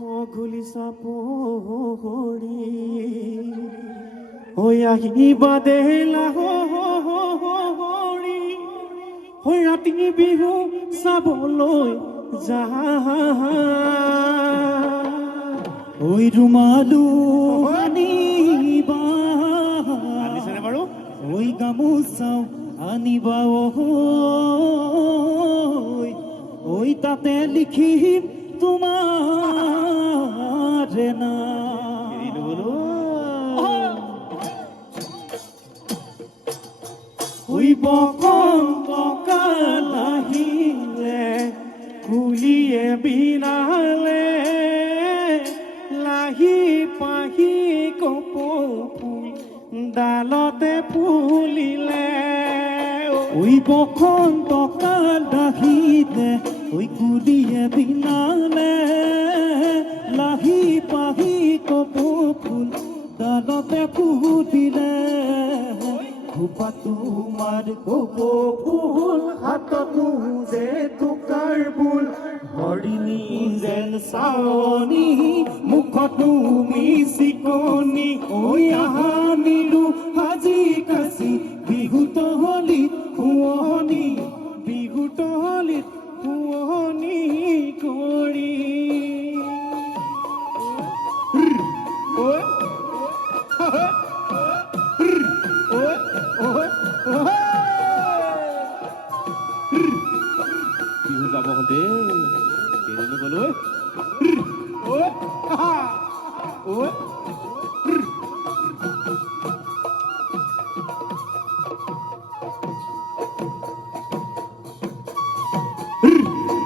মগুলি চাপৰি হৈ আহিবা দেলা হৰি হৈ ৰাতি বিহু চাবলৈ যা ঐ ৰুমালো আনিবা আনিছেনে বাৰু ঐ গামোচাও আনিবা ঐ তাতে লিখিম তোমাৰ নাম ঐ বসন্ত কাল আহিলে কুলিয়ে বিনালে লাহি পাহি কপৌ ফুল ডালতে ফুলিলে ঐ বসন্ত কাল আহিলে ঐ কুলিয়ে বিনালে লাহি পাহি কপৌ ফুল ডালতে ফুলিলে খোপা তোমাৰ কপৌ ফুল হাততো যে টুকাৰ বুল হৰিণী যেন চাৱনী মুখতো মিচিকনি ঐ আহা নিলো সাজি কাচি বিহুত হলিত শুৱনি বিহুত হলিত শুৱনি কৰি বিহু যাব হলে কেনেনো গলো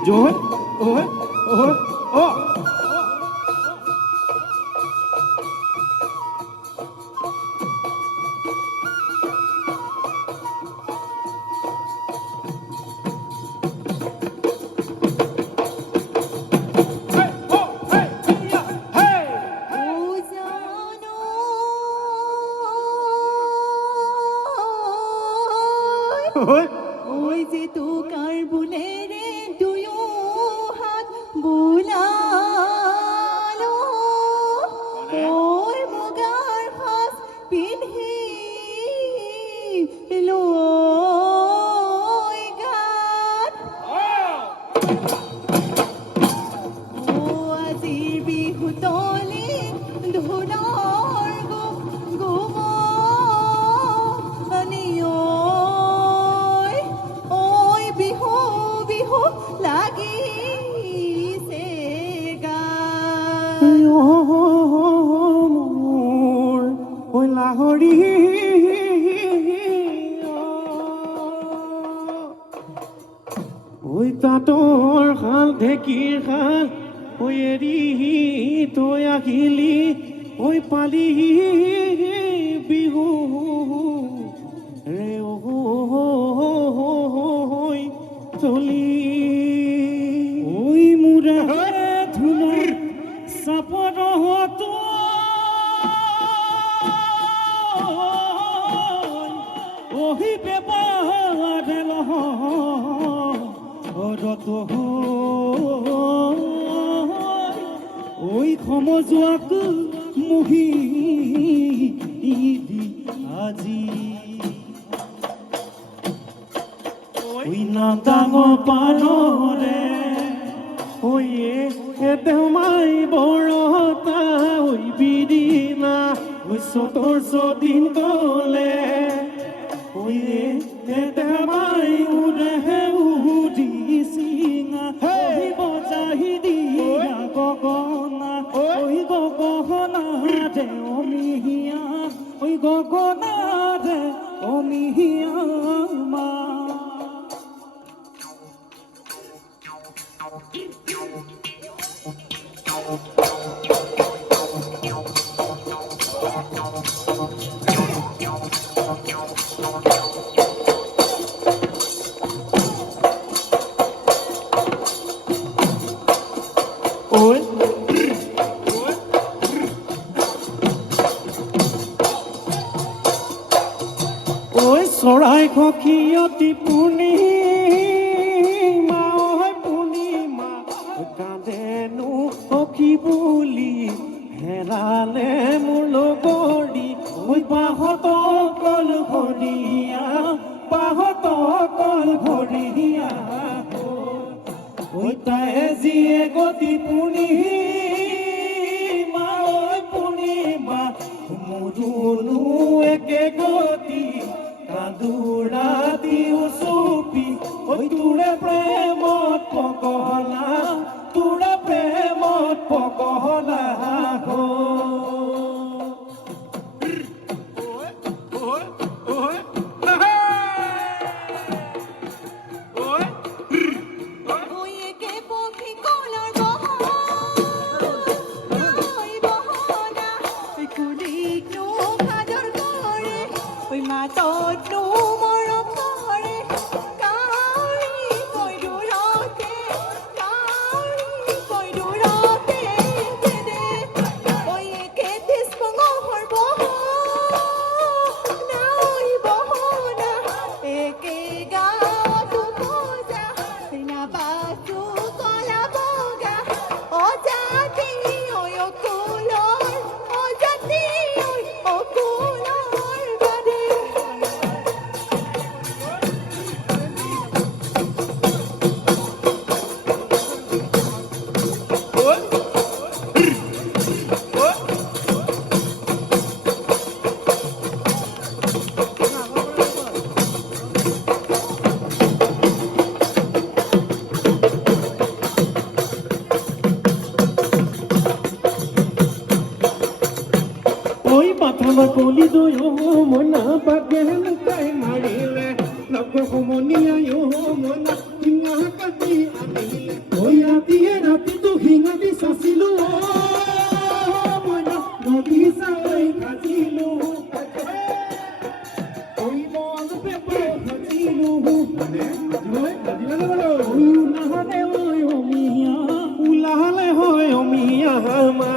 Johan, ওই যে তো কার বুলে রে দুয়ো হাত বুলালো ওই মুগার হাস পিনহি লই গান ও আজি বিহু তলে ধুনার গো আনিও লাগিছে গান মোৰ ঐ লাহৰি ঐ তাঁতৰ শাল ঢেঁকীৰ শাল ঐ এৰি তই আহিলি ঐ পালি বিহু ৰে চলি ঐ মোৰে ধুনুৰ চাপৰ হতো ওহি বেপাৰ লহৰত ঐ সমজুৱাক মুহি দি আজি ঐ না ডাঙৰ পানৰে ঐয়ে দেউমাই বৰতা ঐ বিদিনা ঐ সতর সদিন গলে ওই দেমাই উড়ে উড়ি সিঙা ওই বজাহি দিয়া গগনা ওই গগনা রে অমিহিয়া ওই গগনা রে অমিহিয়া মা ঐ চৰাই সখীয়তি পূৰ্ণিমা ঐ পূৰ্ণিমা কান্দেনো সখী বুলি হেৰালে মোৰ লগৰী ঐ পাহত কল ভৰিয়া পাহত কল ভৰিয়া ঐ তাই যিয়ে গতি পূৰ্ণিমা ঐ পূৰ্ণিমা মোৰোনো একে গতি কান্দুৰাতি উচুপি ঐ তোৰে প্ৰেমত পগলা তোৰে প্ৰেমত পগলা ওই একে পক্ষী কলার বহনা ওই কুলিক নো খাদর করে ওই মাতত নো মরম করে কারি কই দূরতে দে ওই একে দিস পঙ্গহর বহনা ওই বহনা একে গাও তু মজা না বাসু কলা বগা ও জাতি ওই কুলর ও জাতি ও কুলর বাদে ঐ পাথৰ কলি দৈ মনা বাগেন তাই মাৰিলে লগ সমনীয়াই মনা শিঙা কাটি আনিলে ঐ ৰাতিটো শিঙা দি চাচিলো মনা নদী চাই খাজিলো ঐ মন পেপাৰ খাজিলো উলাহলে হয় অমিয়া উলাহলে হয় অমিয়া মা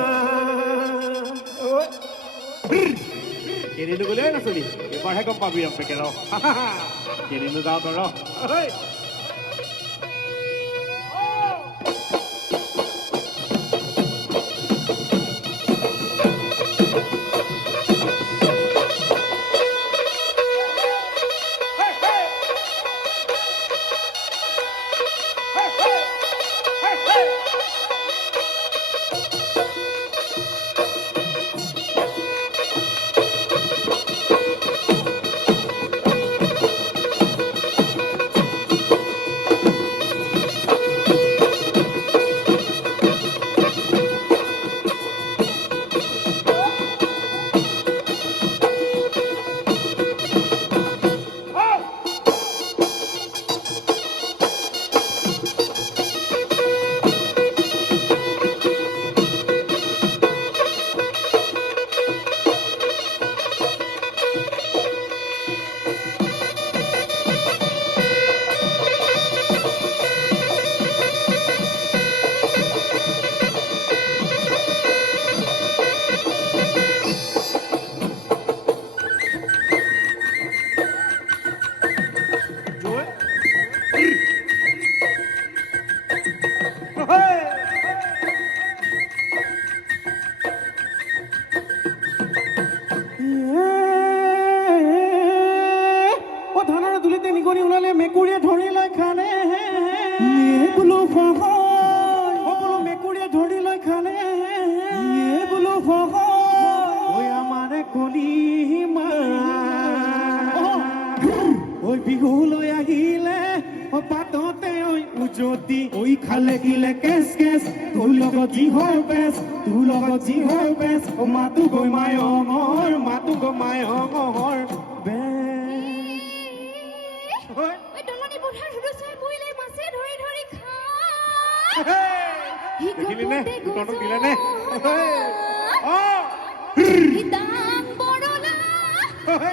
কেনিনো গ'লে নাচলি এবাৰহে গম পাবি অপেকে ৰ কেনিনো যাওঁ তই ৰ কলিমা ঐ বিহুলৈ আহিলে পাততে ঐ উজতি ঐ খালে গিলে কেচ কেচ তোৰ লগত যি হয় বেচ তোৰ লগত যি হয় বেচ মাতো গৈ মায়ঙৰ মাতো গৈ মায়ঙৰ ওই দলনি পথাৰ হুদুচাই বইলে মাছে ধৰি ধৰি দেখিলি নে দুটনক দিলে নে হিতাং বৰলা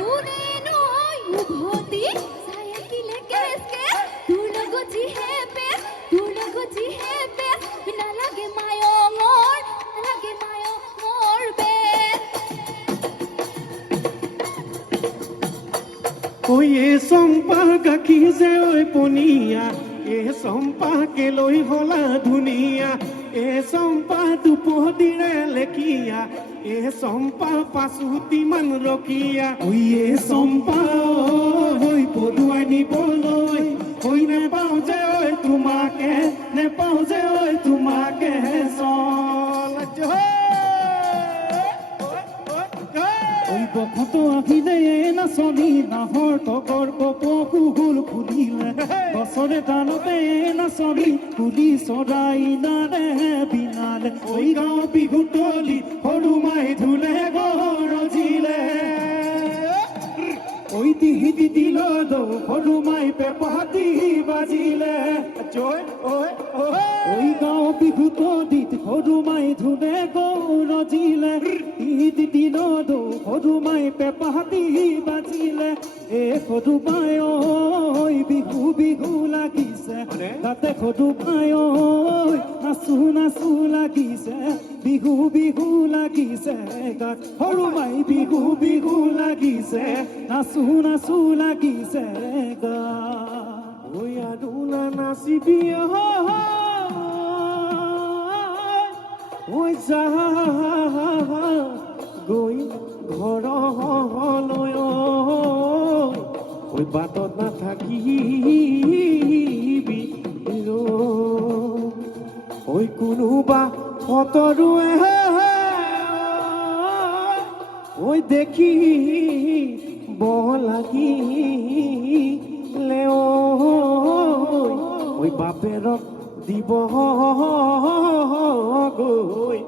কোনে নয় উভতি চাইকিলে কেছ কেছ তোৰ লগত যি হেপেছ তোৰ লগত যি হেপেছ নালাগে মায়ঙৰ বেছ ঐ এ চম্পা গাখীৰ যে ঐ পনীয়া এ চম্পাকে লৈ হলা ধুনীয়া এ চম্পা দুপদিৰে লেখিয়া এ চম্পা পাচুটিমান ৰখিয়া ঐ এ চম্পা ঐ পদুৱাই নিবলৈ ঐ নেপাওঁ যে ঐ তোমাকে নেপাওঁ যে ঐ তোমাকে চল ঐ বখত আহিলে নাচনি নাহৰ তগৰ কপহুল ফুলিলে গছৰে ডালতে নাচনি ফুলি চৰাই নাৰে বিনালে ঐ গাঁও বিহুতলি সৰু মাই ধুলে গৰজিলে ঐ দিহি দিল সৰু মাই পেপাতি বাজিলে ঐ গাঁও বিহুতলিত সৰু মাই ধুলে গৰজিলে দিহি দিল সৰু মাই পেপাতি বাজিলে এ সৰু মাই ঐ বিহু বিহু লাগিছে তাতে সৰু মাই ঐ নাচো নাচো লাগিছে বিহু বিহু লাগিছে গাত সৰু মাই বিহু বিহু লাগিছে নাচো নাচো লাগিছে গা ঐ আৰু নাচিবি ঐ যা গৈ ঘৰলৈ ঐ বাটত নাথাকিবি ঐ কোনোবা সতৰুৱে ঐ দেখি লাগিলে ঐ বাপেৰক দিব গৈ